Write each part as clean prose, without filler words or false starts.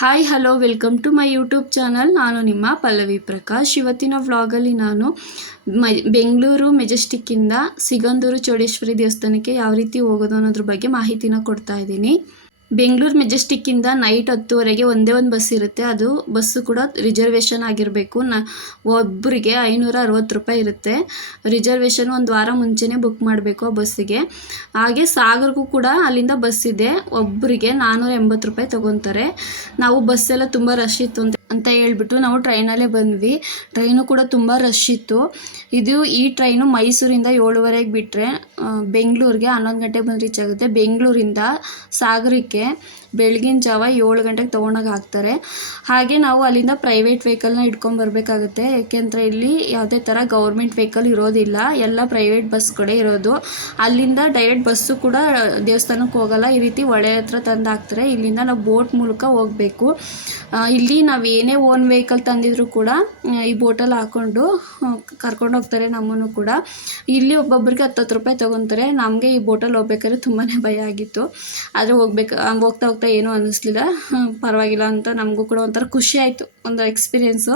Hi hello welcome to my YouTube channel. ನಾನು ನಿಮ್ಮ ಪಲ್ಲವಿ ಪ್ರಕಾಶ್. ಇವತ್ತಿನ ವ್ಲಾಗಲ್ಲಿ ನಾನು ಬೆಂಗಳೂರು ಮೆಜೆಸ್ಟಿಕ್ಕಿಂದ ಸಿಗಂದೂರು ಚೌಡೇಶ್ವರಿ ದೇವಸ್ಥಾನಕ್ಕೆ ಯಾವ ರೀತಿ ಹೋಗೋದು ಅನ್ನೋದ್ರ ಬಗ್ಗೆ ಮಾಹಿತಿನ ಕೊಡ್ತಾ ಇದ್ದೀನಿ. ಬೆಂಗಳೂರು ಮೆಜೆಸ್ಟಿಕ್ಕಿಂದ ನೈಟ್ 10:30ಗೆ ಒಂದೇ ಒಂದು ಬಸ್ ಇರುತ್ತೆ. ಅದು ಬಸ್ಸು ಕೂಡ ರಿಸರ್ವೇಷನ್ ಆಗಿರಬೇಕು. ಒಬ್ಬರಿಗೆ 560 ರೂಪಾಯಿ ಇರುತ್ತೆ. ರಿಸರ್ವೇಷನ್ ಒಂದು ವಾರ ಮುಂಚೆನೇ ಬುಕ್ ಮಾಡಬೇಕು ಆ ಬಸ್ಸಿಗೆ. ಹಾಗೆ ಸಾಗರ್ಗೂ ಕೂಡ ಅಲ್ಲಿಂದ ಬಸ್ ಇದೆ. ಒಬ್ಬರಿಗೆ 480 ರೂಪಾಯಿ ತೊಗೊತಾರೆ. ನಾವು ಬಸ್ಸೆಲ್ಲ ತುಂಬ ರಶ್ ಇತ್ತು ಅಂತ ಹೇಳ್ಬಿಟ್ಟು ನಾವು ಟ್ರೈನಲ್ಲೇ ಬಂದ್ವಿ. ಟ್ರೈನು ಕೂಡ ತುಂಬ ರಶ್ ಇತ್ತು. ಈ ಟ್ರೈನು ಮೈಸೂರಿಂದ 7:30ಗೆ ಬಿಟ್ಟರೆ ಬೆಂಗಳೂರಿಗೆ 11 ಗಂಟೆಗೆ ಬಂದು ರೀಚ್ ಆಗುತ್ತೆ. ಬೆಂಗಳೂರಿಂದ ಸಾಗರಕ್ಕೆ ಬೆಳಗಿನ ಜಾವ 7 ಗಂಟೆಗೆ ತೊಗೊಂಡೋಗಿ ಹಾಕ್ತಾರೆ. ಹಾಗೆ ನಾವು ಅಲ್ಲಿಂದ ಪ್ರೈವೇಟ್ ವೆಹಿಕಲ್ನ ಇಟ್ಕೊಂಡ್ಬರ್ಬೇಕಾಗುತ್ತೆ. ಯಾಕೆಂದರೆ ಇಲ್ಲಿ ಯಾವುದೇ ಥರ ಗೌರ್ಮೆಂಟ್ ವೆಹಿಕಲ್ ಇರೋದಿಲ್ಲ, ಎಲ್ಲ ಪ್ರೈವೇಟ್ ಬಸ್ಗಳೇ ಇರೋದು. ಅಲ್ಲಿಂದ ಡೈರೆಕ್ಟ್ ಬಸ್ಸು ಕೂಡ ದೇವಸ್ಥಾನಕ್ಕೆ ಹೋಗಲ್ಲ. ಈ ರೀತಿ ಹೊಳೆ ಹತ್ರ ತಂದು ಹಾಕ್ತಾರೆ. ಇಲ್ಲಿಂದ ನಾವು ಬೋಟ್ ಮೂಲಕ ಹೋಗಬೇಕು. ಇಲ್ಲಿ ನಾವು ಏನೇ ಓನ್ ವೆಹಿಕಲ್ ತಂದಿದ್ರು ಕೂಡ ಈ ಬೋಟಲ್ಲಿ ಹಾಕ್ಕೊಂಡು ಕರ್ಕೊಂಡು ಹೋಗ್ತಾರೆ ನಮ್ಮನ್ನು ಕೂಡ. ಇಲ್ಲಿ ಒಬ್ಬೊಬ್ಬರಿಗೆ 10 ರೂಪಾಯಿ ತೊಗೊತಾರೆ. ನಮಗೆ ಈ ಬೋಟಲ್ಲಿ ಹೋಗ್ಬೇಕಾದ್ರೆ ತುಂಬಾ ಭಯ ಆಗಿತ್ತು. ಆದರೆ ಹೋಗ್ತಾ ಹೋಗ್ತಾ ಏನೂ ಅನ್ನಿಸ್ಲಿಲ್ಲ, ಪರವಾಗಿಲ್ಲ ಅಂತ ನಮಗೂ ಕೂಡ ಒಂಥರ ಖುಷಿ ಆಯಿತು, ಒಂದು ಎಕ್ಸ್ಪೀರಿಯೆನ್ಸು.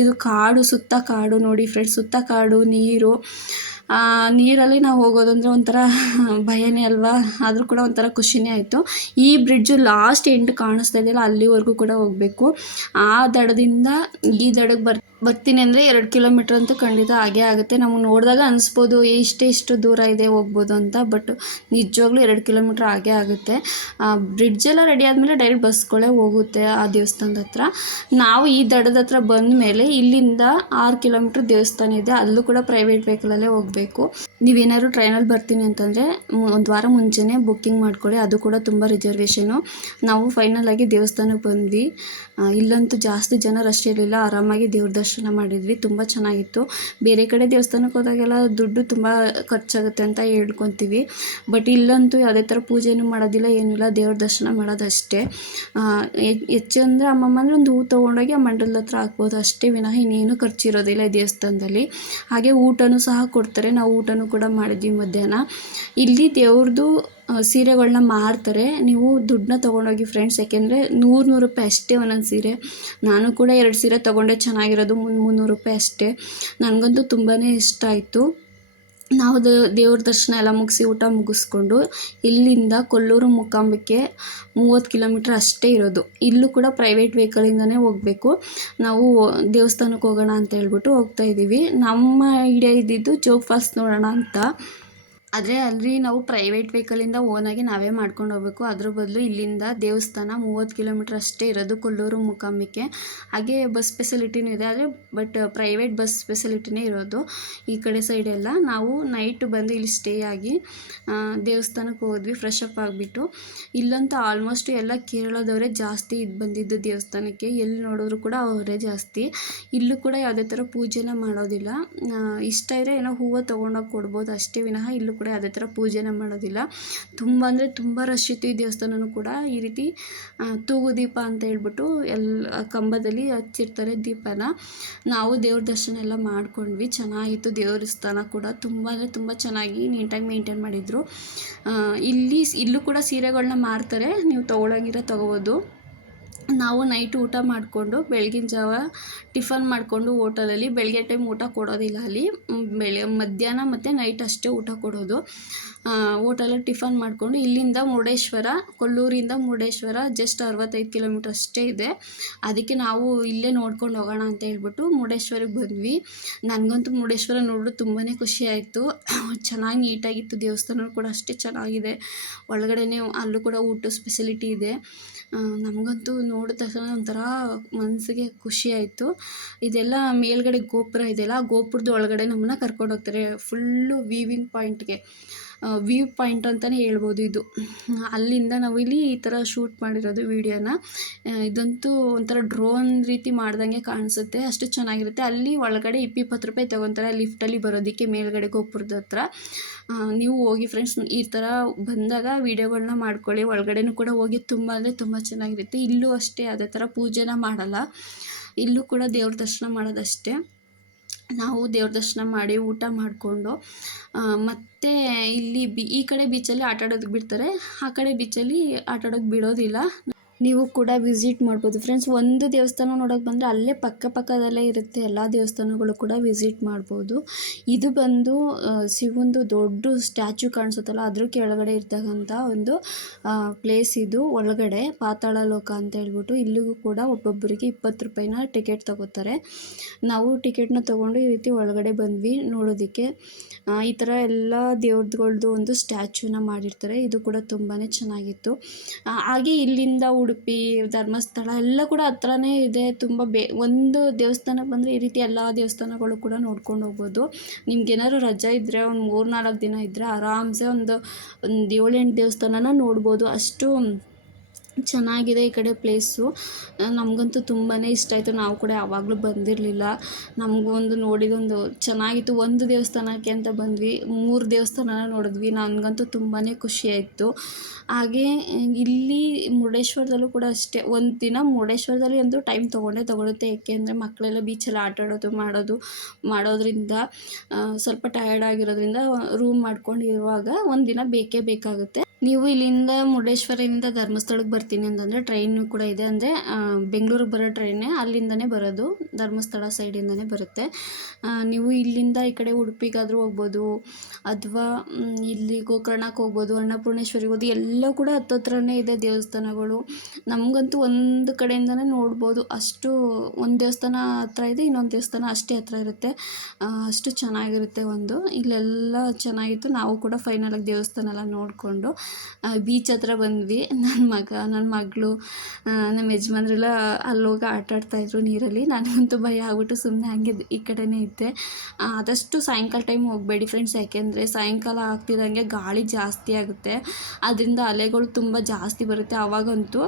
ಇದು ಕಾಡು, ಸುತ್ತ ಕಾಡು ನೋಡಿ ಫ್ರೆಂಡ್ಸ್, ಸುತ್ತ ಕಾಡು, ನೀರಲ್ಲಿ ನಾವು ಹೋಗೋದಂದರೆ ಒಂಥರ ಭಯನೇ ಅಲ್ವಾ, ಆದರೂ ಕೂಡ ಒಂಥರ ಖುಷಿನೇ ಆಯಿತು. ಈ ಬ್ರಿಡ್ಜು ಲಾಸ್ಟ್ ಎಂಡ್ ಕಾಣಿಸ್ತಾ ಇದೆಯಲ್ಲ, ಅಲ್ಲಿವರೆಗೂ ಕೂಡ ಹೋಗಬೇಕು. ಆ ದಡದಿಂದ ಈ ದಡಕ್ಕೆ ಬರ್ತೀನಿ ಅಂದರೆ 2 ಕಿಲೋಮೀಟ್ರ್ ಅಂತೂ ಖಂಡಿತ ಹಾಗೇ ಆಗುತ್ತೆ. ನಮಗೆ ನೋಡಿದಾಗ ಅನಿಸ್ಬೋದು ಇಷ್ಟು ದೂರ ಇದೆ ಹೋಗ್ಬೋದು ಅಂತ, ಬಟ್ ನಿಜವಾಗ್ಲೂ 2 ಕಿಲೋಮೀಟ್ರ್ ಹಾಗೇ ಆಗುತ್ತೆ. ಬ್ರಿಡ್ಜೆಲ್ಲ ರೆಡಿ ಆದಮೇಲೆ ಡೈರೆಕ್ಟ್ ಬಸ್ಗಳೇ ಹೋಗುತ್ತೆ ಆ ದೇವಸ್ಥಾನದ ಹತ್ರ. ನಾವು ಈ ದಡದ ಹತ್ರ ಬಂದ ಮೇಲೆ ಇಲ್ಲಿಂದ 6 ಕಿಲೋಮೀಟ್ರ್ ದೇವಸ್ಥಾನ ಇದೆ, ಅಲ್ಲೂ ಕೂಡ ಪ್ರೈವೇಟ್ ವೆಹಿಕಲಲ್ಲೇ ಹೋಗಬೇಕು. ನೀವೇನಾದ್ರು ಟ್ರೈನಲ್ಲಿ ಬರ್ತೀನಿ ಅಂತಂದರೆ ಒಂದು ವಾರ ಮುಂಚೆನೇ ಬುಕ್ಕಿಂಗ್ ಮಾಡ್ಕೊಳ್ಳಿ, ಅದು ಕೂಡ ತುಂಬ ರಿಸರ್ವೇಷನು. ನಾವು ಫೈನಲಾಗಿ ದೇವಸ್ಥಾನಕ್ಕೆ ಬಂದ್ವಿ. ಇಲ್ಲಂತೂ ಜಾಸ್ತಿ ಜನ ರಶ್ ಇರಲಿಲ್ಲ, ಆರಾಮಾಗಿ ದೇವ್ರ ದರ್ಶನ ಮಾಡಿದ್ವಿ, ತುಂಬ ಚೆನ್ನಾಗಿತ್ತು. ಬೇರೆ ಕಡೆ ದೇವಸ್ಥಾನಕ್ಕೆ ಹೋದಾಗೆಲ್ಲ ದುಡ್ಡು ತುಂಬ ಖರ್ಚಾಗುತ್ತೆ ಅಂತ ಹೇಳ್ಕೊತೀವಿ, ಬಟ್ ಇಲ್ಲಂತೂ ಯಾವುದೇ ಥರ ಪೂಜೆನೂ ಮಾಡೋದಿಲ್ಲ, ಏನಿಲ್ಲ, ದೇವ್ರ ದರ್ಶನ ಮಾಡೋದಷ್ಟೇ. ಹೆಚ್ಚು ಅಂದರೆ ಅಮ್ಮಮ್ಮ ಅಂದರೆ ಒಂದು ಹೂ ತೊಗೊಂಡೋಗಿ ಆ ಮಂಡಲದ ಹತ್ರ ಹಾಕ್ಬೋದು ಅಷ್ಟೇ ವಿನಃ ಇನ್ನೇನು ಖರ್ಚಿರೋದಿಲ್ಲ ಈ ದೇವಸ್ಥಾನದಲ್ಲಿ. ಹಾಗೆ ಊಟನೂ ಸಹ ಕೊಡ್ತಾರೆ. ನಾವು ಊಟನೂ ಕೂಡ ಮಾಡಿದ್ವಿ ಮಧ್ಯಾಹ್ನ. ಇಲ್ಲಿ ದೇವ್ರದ್ದು ಸೀರೆಗಳನ್ನ ಮಾರ್ತಾರೆ, ನೀವು ದುಡ್ಡನ್ನ ತೊಗೊಂಡೋಗಿ ಫ್ರೆಂಡ್ಸ್. ಯಾಕೆಂದರೆ 100 ರೂಪಾಯಿ ಅಷ್ಟೇ ಒಂದೊಂದು ಸೀರೆ. ನಾನು ಕೂಡ 2 ಸೀರೆ ತೊಗೊಂಡೆ, ಚೆನ್ನಾಗಿರೋದು 300 ರೂಪಾಯಿ ಅಷ್ಟೇ. ನನಗಂತೂ ತುಂಬಾ ಇಷ್ಟ ಆಯಿತು. ನಾವು ದೇವ್ರ ದರ್ಶನ ಎಲ್ಲ ಮುಗಿಸಿ ಊಟ ಮುಗಿಸ್ಕೊಂಡು ಇಲ್ಲಿಂದ ಕೊಲ್ಲೂರು ಮೂಕಾಂಬಿಕೆ 30 ಕಿಲೋಮೀಟ್ರ್ ಅಷ್ಟೇ ಇರೋದು. ಇಲ್ಲೂ ಕೂಡ ಪ್ರೈವೇಟ್ ವೆಹಿಕಲಿಂದನೇ ಹೋಗಬೇಕು. ನಾವು ದೇವಸ್ಥಾನಕ್ಕೆ ಹೋಗೋಣ ಅಂತ ಹೇಳ್ಬಿಟ್ಟು ಹೋಗ್ತಾ ಇದ್ದೀವಿ. ನಮ್ಮ ಐಡಿಯಾ ಇದ್ದಿದ್ದು ಜೋಗ ಫಾಲ್ಸ್ ನೋಡೋಣ ಅಂತ. ಆದರೆ ಅಲ್ಲಿ ನಾವು ಪ್ರೈವೇಟ್ ವೆಹಿಕಲಿಂದ ಓನಾಗಿ ನಾವೇ ಮಾಡ್ಕೊಂಡು ಹೋಗಬೇಕು. ಅದ್ರ ಬದಲು ಇಲ್ಲಿಂದ ದೇವಸ್ಥಾನ 30 ಕಿಲೋಮೀಟ್ರ್ ಅಷ್ಟೇ ಇರೋದು, ಕೊಲ್ಲೂರು ಮೂಕಾಂಬಿಕೆ. ಹಾಗೆ ಬಸ್ ಫೆಸಿಲಿಟಿನೂ ಇದೆ, ಆದರೆ ಬಟ್ ಪ್ರೈವೇಟ್ ಬಸ್ ಫೆಸಿಲಿಟಿನೇ ಇರೋದು ಈ ಕಡೆ ಸೈಡೆಲ್ಲ. ನಾವು ನೈಟ್ ಬಂದು ಇಲ್ಲಿ ಸ್ಟೇ ಆಗಿ ದೇವಸ್ಥಾನಕ್ಕೆ ಹೋದ್ವಿ, ಫ್ರೆಶ್ ಅಪ್ ಆಗಿಬಿಟ್ಟು. ಇಲ್ಲಂತೂ ಆಲ್ಮೋಸ್ಟ್ ಎಲ್ಲ ಕೇರಳದವರೇ ಜಾಸ್ತಿ ಬಂದಿದ್ದು ದೇವಸ್ಥಾನಕ್ಕೆ, ಎಲ್ಲಿ ನೋಡಿದ್ರು ಕೂಡ ಅವರೇ ಜಾಸ್ತಿ. ಇಲ್ಲೂ ಕೂಡ ಯಾವುದೇ ಥರ ಪೂಜೆನ ಮಾಡೋದಿಲ್ಲ. ಇಷ್ಟ ಇದ್ದರೆ ಏನೋ ಹೂವು ತೊಗೊಂಡೋಗಿ ಕೊಡ್ಬೋದು ಅಷ್ಟೇ ವಿನಃ ಇಲ್ಲೂ ಕೂಡ ಯಾವುದೇ ಥರ ಪೂಜೆನ ಮಾಡೋದಿಲ್ಲ. ತುಂಬ ಅಂದರೆ ತುಂಬ ರಶ್ ಇತ್ತು ಈ ದೇವಸ್ಥಾನವೂ ಕೂಡ. ಈ ರೀತಿ ತೂಗು ದೀಪ ಅಂತ ಹೇಳ್ಬಿಟ್ಟು ಎಲ್ಲ ಕಂಬದಲ್ಲಿ ಹಚ್ಚಿರ್ತಾರೆ ದೀಪನ. ನಾವು ದೇವ್ರ ದರ್ಶನ ಎಲ್ಲ ಮಾಡ್ಕೊಂಡ್ವಿ, ಚೆನ್ನಾಗಿತ್ತು. ದೇವಸ್ಥಾನ ಕೂಡ ತುಂಬ ಅಂದರೆ ತುಂಬ ಚೆನ್ನಾಗಿ ನೀಟಾಗಿ ಮೇಂಟೈನ್ ಮಾಡಿದರು. ಇಲ್ಲೂ ಕೂಡ ಸೀರೆಗಳನ್ನ ಮಾರ್ತಾರೆ, ನೀವು ತೊಗೋಬೋದು. ನಾವು ನೈಟ್ ಊಟ ಮಾಡಿಕೊಂಡು ಬೆಳಗಿನ ಜಾವ ಟಿಫನ್ ಮಾಡಿಕೊಂಡು ಹೋಟೆಲಲ್ಲಿ, ಬೆಳಗ್ಗೆ ಟೈಮ್ ಊಟ ಕೊಡೋದಿಲ್ಲ ಅಲ್ಲಿ, ಮಧ್ಯಾಹ್ನ ಮತ್ತು ನೈಟ್ ಅಷ್ಟೇ ಊಟ ಕೊಡೋದು. ಹೋಟೆಲಲ್ಲಿ ಟಿಫನ್ ಮಾಡಿಕೊಂಡು ಇಲ್ಲಿಂದ ಮುರುಡೇಶ್ವರ, ಕೊಲ್ಲೂರಿಂದ ಮುರುಡೇಶ್ವರ ಜಸ್ಟ್ 65 ಕಿಲೋಮೀಟ್ರ್ ಅಷ್ಟೇ ಇದೆ. ಅದಕ್ಕೆ ನಾವು ಇಲ್ಲೇ ನೋಡ್ಕೊಂಡು ಹೋಗೋಣ ಅಂತ ಹೇಳ್ಬಿಟ್ಟು ಮುರುಡೇಶ್ವರಕ್ಕೆ ಬಂದ್ವಿ. ನನಗಂತೂ ಮುರುಡೇಶ್ವರ ನೋಡಿದ್ರು ತುಂಬಾ ಖುಷಿ ಆಯಿತು. ಚೆನ್ನಾಗಿ ನೀಟಾಗಿತ್ತು, ದೇವಸ್ಥಾನ ಕೂಡ ಅಷ್ಟೇ ಚೆನ್ನಾಗಿದೆ. ಒಳಗಡೆನೇ ಅಲ್ಲೂ ಕೂಡ ಊಟದ ಫೆಸಿಲಿಟಿ ಇದೆ. ನಮಗಂತೂ ನೋಡಿದ ತಕ್ಷಣ ಒಂಥರ ಮನಸ್ಸಿಗೆ ಖುಷಿ ಆಯಿತು. ಇದೆಲ್ಲ ಮೇಲ್ಗಡೆ ಗೋಪುರ ಇದೆಯಲ್ಲ, ಆ ಗೋಪುರದ ಒಳಗಡೆ ನಮ್ಮನ್ನ ಕರ್ಕೊಂಡು ಹೋಗ್ತಾರೆ ಫುಲ್ಲು ವ್ಯೂವಿಂಗ್ ಪಾಯಿಂಟ್ಗೆ. ವ್ಯೂ ಪಾಯಿಂಟ್ ಅಂತಲೇ ಹೇಳ್ಬೋದು ಇದು. ಅಲ್ಲಿಂದ ನಾವು ಇಲ್ಲಿ ಈ ಥರ ಶೂಟ್ ಮಾಡಿರೋದು ವೀಡಿಯೋನ. ಇದಂತೂ ಒಂಥರ ಡ್ರೋನ್ ರೀತಿ ಮಾಡ್ದಂಗೆ ಕಾಣಿಸುತ್ತೆ, ಅಷ್ಟು ಚೆನ್ನಾಗಿರುತ್ತೆ. ಅಲ್ಲಿ ಒಳಗಡೆ 20 ರೂಪಾಯಿ ತೊಗೊತಾರೆ ಲಿಫ್ಟಲ್ಲಿ ಬರೋದಕ್ಕೆ ಮೇಲ್ಗಡೆ ಗೋಪುರದ ಹತ್ರ. ನೀವು ಹೋಗಿ ಫ್ರೆಂಡ್ಸ್, ಈ ಥರ ಬಂದಾಗ ವೀಡಿಯೋಗಳನ್ನ ಮಾಡ್ಕೊಳ್ಳಿ. ಒಳಗಡೆನೂ ಕೂಡ ಹೋಗಿ ತುಂಬ ಅಂದರೆ ತುಂಬ ಚೆನ್ನಾಗಿರುತ್ತೆ. ಇಲ್ಲೂ ಅಷ್ಟೇ ಅದೇ ಥರ ಪೂಜೆನ ಮಾಡಲ್ಲ, ಇಲ್ಲೂ ಕೂಡ ದೇವ್ರ ದರ್ಶನ ಮಾಡೋದಷ್ಟೇ. ನಾವು ದೇವ್ರ ದರ್ಶನ ಮಾಡಿ ಊಟ ಮಾಡಿಕೊಂಡು ಮತ್ತು ಇಲ್ಲಿ ಈ ಕಡೆ ಬೀಚಲ್ಲಿ ಆಟ ಆಡೋದಕ್ಕೆ ಬಿಡ್ತಾರೆ, ಆ ಕಡೆ ಬೀಚಲ್ಲಿ ಆಟ ಆಡೋಕ್ಕೆ ಬಿಡೋದಿಲ್ಲ. ನೀವು ಕೂಡ ವಿಸಿಟ್ ಮಾಡ್ಬೋದು ಫ್ರೆಂಡ್ಸ್. ಒಂದು ದೇವಸ್ಥಾನ ನೋಡೋಕೆ ಬಂದರೆ ಅಲ್ಲೇ ಪಕ್ಕದಲ್ಲೇ ಇರುತ್ತೆ ಎಲ್ಲ ದೇವಸ್ಥಾನಗಳು ಕೂಡ ವಿಸಿಟ್ ಮಾಡ್ಬೋದು. ಇದು ಬಂದು ಶಿವಂದು ದೊಡ್ಡ ಸ್ಟ್ಯಾಚು ಕಾಣಿಸುತ್ತಲ್ಲ ಅದ್ರ ಕೆಳಗಡೆ ಇರ್ತಕ್ಕಂಥ ಒಂದು ಪ್ಲೇಸ್ ಇದು. ಒಳಗಡೆ ಪಾತಾಳ ಲೋಕ ಅಂತ ಹೇಳ್ಬಿಟ್ಟು ಇಲ್ಲಿಗೂ ಕೂಡ ಒಬ್ಬೊಬ್ಬರಿಗೆ 20 ರೂಪಾಯಿನ ಟಿಕೆಟ್ ತಗೋತಾರೆ. ನಾವು ಟಿಕೆಟ್ನ ತೊಗೊಂಡು ಈ ರೀತಿ ಒಳಗಡೆ ಬಂದ್ವಿ ನೋಡೋದಕ್ಕೆ. ಈ ಥರ ಎಲ್ಲ ದೇವ್ರಗಳದ್ದು ಒಂದು ಸ್ಟ್ಯಾಚುನ ಮಾಡಿರ್ತಾರೆ. ಇದು ಕೂಡ ತುಂಬಾ ಚೆನ್ನಾಗಿತ್ತು. ಹಾಗೆ ಇಲ್ಲಿಂದ ಉಡುಪಿ, ಧರ್ಮಸ್ಥಳ ಎಲ್ಲ ಕೂಡ ಹತ್ರನೇ ಇದೆ. ತುಂಬ ಒಂದು ದೇವಸ್ಥಾನಕ್ಕೆ ಬಂದರೆ ಈ ರೀತಿ ಎಲ್ಲ ದೇವಸ್ಥಾನಗಳು ಕೂಡ ನೋಡ್ಕೊಂಡು ಹೋಗ್ಬೋದು. ನಿಮ್ಗೇನಾದ್ರು ರಜೆ ಇದ್ದರೆ ಒಂದು 3-4 ದಿನ ಇದ್ದರೆ ಆರಾಮ್ಸೆ ಒಂದು 7-8 ದೇವಸ್ಥಾನನ ನೋಡ್ಬೋದು. ಅಷ್ಟು ಚೆನ್ನಾಗಿದೆ ಈ ಕಡೆ ಪ್ಲೇಸು. ನಮಗಂತೂ ತುಂಬಾ ಇಷ್ಟ ಆಯಿತು. ನಾವು ಕೂಡ ಯಾವಾಗಲೂ ಬಂದಿರಲಿಲ್ಲ. ನಮಗೂ ಒಂದು ನೋಡಿದೊಂದು ಚೆನ್ನಾಗಿತ್ತು. ಒಂದು ದೇವಸ್ಥಾನಕ್ಕೆ ಅಂತ ಬಂದ್ವಿ, 3 ದೇವಸ್ಥಾನನ ನೋಡಿದ್ವಿ. ನನಗಂತೂ ತುಂಬಾ ಖುಷಿ ಆಯಿತು. ಹಾಗೇ ಇಲ್ಲಿ ಮುರುಡೇಶ್ವರದಲ್ಲೂ ಕೂಡ ಅಷ್ಟೇ. ಒಂದು ದಿನ ಮುರುಡೇಶ್ವರದಲ್ಲಿ ಅಂತೂ ಟೈಮ್ ತೊಗೊಳುತ್ತೆ. ಏಕೆಂದರೆ ಮಕ್ಕಳೆಲ್ಲ ಬೀಚಲ್ಲಿ ಆಟ ಮಾಡೋದ್ರಿಂದ ಸ್ವಲ್ಪ ಟಯರ್ಡ್ ಆಗಿರೋದ್ರಿಂದ ರೂಮ್ ಮಾಡ್ಕೊಂಡು ಇರುವಾಗ ಒಂದು ದಿನ ಬೇಕೇ ಬೇಕಾಗುತ್ತೆ. ನೀವು ಇಲ್ಲಿಂದ ಮುರುಡೇಶ್ವರದಿಂದ ಧರ್ಮಸ್ಥಳಕ್ಕೆ ಬರ್ತೀನಿ ಅಂತಂದರೆ ಟ್ರೈನು ಕೂಡ ಇದೆ. ಅಂದರೆ ಬೆಂಗಳೂರಿಗೆ ಬರೋ ಟ್ರೈನೇ ಅಲ್ಲಿಂದನೇ ಬರೋದು, ಧರ್ಮಸ್ಥಳ ಸೈಡಿಂದನೇ ಬರುತ್ತೆ. ನೀವು ಇಲ್ಲಿಂದ ಈ ಕಡೆ ಉಡುಪಿಗಾದರೂ ಹೋಗ್ಬೋದು, ಅಥವಾ ಇಲ್ಲಿ ಗೋಕರ್ಣಕ್ಕೆ ಹೋಗ್ಬೋದು, ಅನ್ನಪೂರ್ಣೇಶ್ವರಿಗೆ ಹೋಗ್ಬೋದು. ಎಲ್ಲ ಕೂಡ ಹತ್ತತ್ರನೇ ಇದೆ ದೇವಸ್ಥಾನಗಳು. ನಮಗಂತೂ ಒಂದು ಕಡೆಯಿಂದನೇ ನೋಡ್ಬೋದು. ಅಷ್ಟು ಒಂದು ದೇವಸ್ಥಾನ ಹತ್ರ ಇದೆ, ಇನ್ನೊಂದು ದೇವಸ್ಥಾನ ಅಷ್ಟೇ ಹತ್ರ ಇರುತ್ತೆ. ಅಷ್ಟು ಚೆನ್ನಾಗಿರುತ್ತೆ. ಇಲ್ಲೆಲ್ಲ ಚೆನ್ನಾಗಿತ್ತು. ನಾವು ಕೂಡ ಫೈನಲಾಗಿ ದೇವಸ್ಥಾನ ಎಲ್ಲ ನೋಡಿಕೊಂಡು ಬೀಚ್ ಹತ್ರ ಬಂದ್ವಿ. ನನ್ನ ಮಗಳು ನಮ್ಮ ಯಜಮಾನ್ರೆಲ್ಲ ಅಲ್ಲೋಗಿ ಆಟಾಡ್ತಾಯಿದ್ರು ನೀರಲ್ಲಿ. ನನಗಂತೂ ಭಯ ಆಗ್ಬಿಟ್ಟು ಸುಮ್ಮನೆ ಹಾಗೆ ಈ ಕಡೆನೇ ಇದ್ದೆ. ಆದಷ್ಟು ಸಾಯಂಕಾಲ ಟೈಮ್ ಹೋಗಬೇಡಿ ಫ್ರೆಂಡ್ಸ್, ಯಾಕೆಂದರೆ ಸಾಯಂಕಾಲ ಆಗ್ತಿದ್ದಂಗೆ ಗಾಳಿ ಜಾಸ್ತಿ ಆಗುತ್ತೆ. ಅದರಿಂದ ಅಲೆಗಳು ತುಂಬ ಜಾಸ್ತಿ ಬರುತ್ತೆ. ಆವಾಗಂತೂ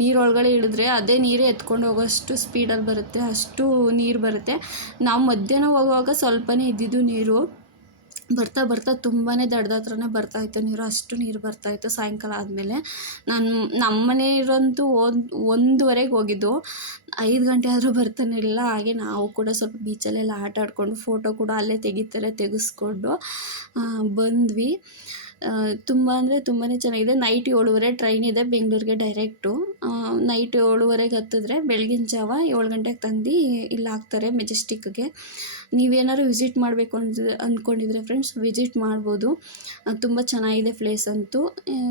ನೀರೊಳಗಡೆ ಇಳಿದ್ರೆ ಅದೇ ನೀರೇ ಎತ್ಕೊಂಡು ಹೋಗೋಷ್ಟು ಸ್ಪೀಡಲ್ಲಿ ಬರುತ್ತೆ, ಅಷ್ಟು ನೀರು ಬರುತ್ತೆ. ನಾವು ಮಧ್ಯಾಹ್ನ ಹೋಗುವಾಗ ಸ್ವಲ್ಪನೇ ಇದ್ದಿದ್ದು ನೀರು. ಬರ್ತಾ ತುಂಬಾ ದಡದ ಹತ್ರನೇ ಬರ್ತಾಯಿತ್ತು ನೀರು, ಅಷ್ಟು ನೀರು ಬರ್ತಾಯಿತ್ತು ಸಾಯಂಕಾಲ ಆದಮೇಲೆ. ನಮ್ಮ ಮನೆಯವರಂತೂ 1:30ಗೆ ಹೋಗಿದ್ದು, 5 ಗಂಟೆ ಆದರೂ ಬರ್ತಾನೆ ಇರಲಿಲ್ಲ. ಹಾಗೆ ನಾವು ಕೂಡ ಸ್ವಲ್ಪ ಬೀಚಲ್ಲೆಲ್ಲ ಆಟ ಆಡಿಕೊಂಡು ಫೋಟೋ ಕೂಡ ಅಲ್ಲೇ ತೆಗೆಸ್ಕೊಂಡು ಬಂದ್ವಿ. ತುಂಬ ಅಂದರೆ ತುಂಬಾ ಚೆನ್ನಾಗಿದೆ. ನೈಟ್ 7:30 ಟ್ರೈನ್ ಇದೆ ಬೆಂಗಳೂರಿಗೆ ಡೈರೆಕ್ಟು. ನೈಟ್ 7:30ಗೆ ಹತ್ತಿದ್ರೆ ಬೆಳಗಿನ ಜಾವ 7 ಗಂಟೆಗೆ ತಂದು ಇಲ್ಲಿ ಹಾಕ್ತಾರೆ ಮೆಜೆಸ್ಟಿಕ್ಗೆ. ನೀವೇನಾದ್ರು ವಿಸಿಟ್ ಮಾಡಬೇಕು ಅಂದ್ಕೊಂಡಿದ್ರೆ ಫ್ರೆಂಡ್ಸ್ ವಿಸಿಟ್ ಮಾಡ್ಬೋದು. ತುಂಬ ಚೆನ್ನಾಗಿದೆ ಪ್ಲೇಸ್ ಅಂತೂ.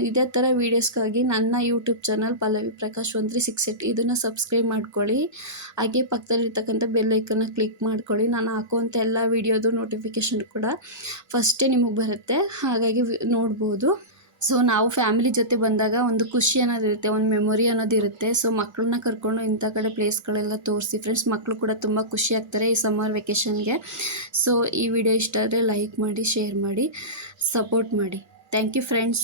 ಇದೇ ಥರ ವೀಡಿಯೋಸ್ಗಾಗಿ ನನ್ನ ಯೂಟ್ಯೂಬ್ ಚಾನಲ್ ಪಲ್ಲವಿ ಪ್ರಕಾಶ್ 1368 ಇದನ್ನು ಸಬ್ಸ್ಕ್ರೈಬ್ ಮಾಡ್ಕೊಳ್ಳಿ. ಹಾಗೆ ಪಕ್ಕದಲ್ಲಿರ್ತಕ್ಕಂಥ ಬೆಲ್ ಐಕನ್ನ ಕ್ಲಿಕ್ ಮಾಡ್ಕೊಳ್ಳಿ. ನಾನು ಹಾಕುವಂಥ ಎಲ್ಲ ವೀಡಿಯೋದು ನೋಟಿಫಿಕೇಷನ್ ಕೂಡ ಫಸ್ಟೇ ನಿಮಗೆ ಬರುತ್ತೆ, ಹಾಗಾಗಿ ನೋಡ್ಬೋದು. ಸೊ ನಾವು ಫ್ಯಾಮಿಲಿ ಜೊತೆ ಬಂದಾಗ ಒಂದು ಖುಷಿ ಅನ್ನೋದಿರುತ್ತೆ, ಒಂದು ಮೆಮೊರಿ ಅನ್ನೋದಿರುತ್ತೆ. ಸೊ ಮಕ್ಕಳನ್ನ ಕರ್ಕೊಂಡು ಇಂಥ ಕಡೆ ಪ್ಲೇಸ್ಗಳೆಲ್ಲ ತೋರಿಸಿ ಫ್ರೆಂಡ್ಸ್. ಮಕ್ಕಳು ಕೂಡ ತುಂಬ ಖುಷಿ ಆಗ್ತಾರೆ ಈ ಸಮ್ಮರ್ ವೆಕೇಷನ್ಗೆ. ಸೊ ಈ ವಿಡಿಯೋ ಇಷ್ಟ ಆದರೆ ಲೈಕ್ ಮಾಡಿ, ಶೇರ್ ಮಾಡಿ, ಸಪೋರ್ಟ್ ಮಾಡಿ. Thank you friends.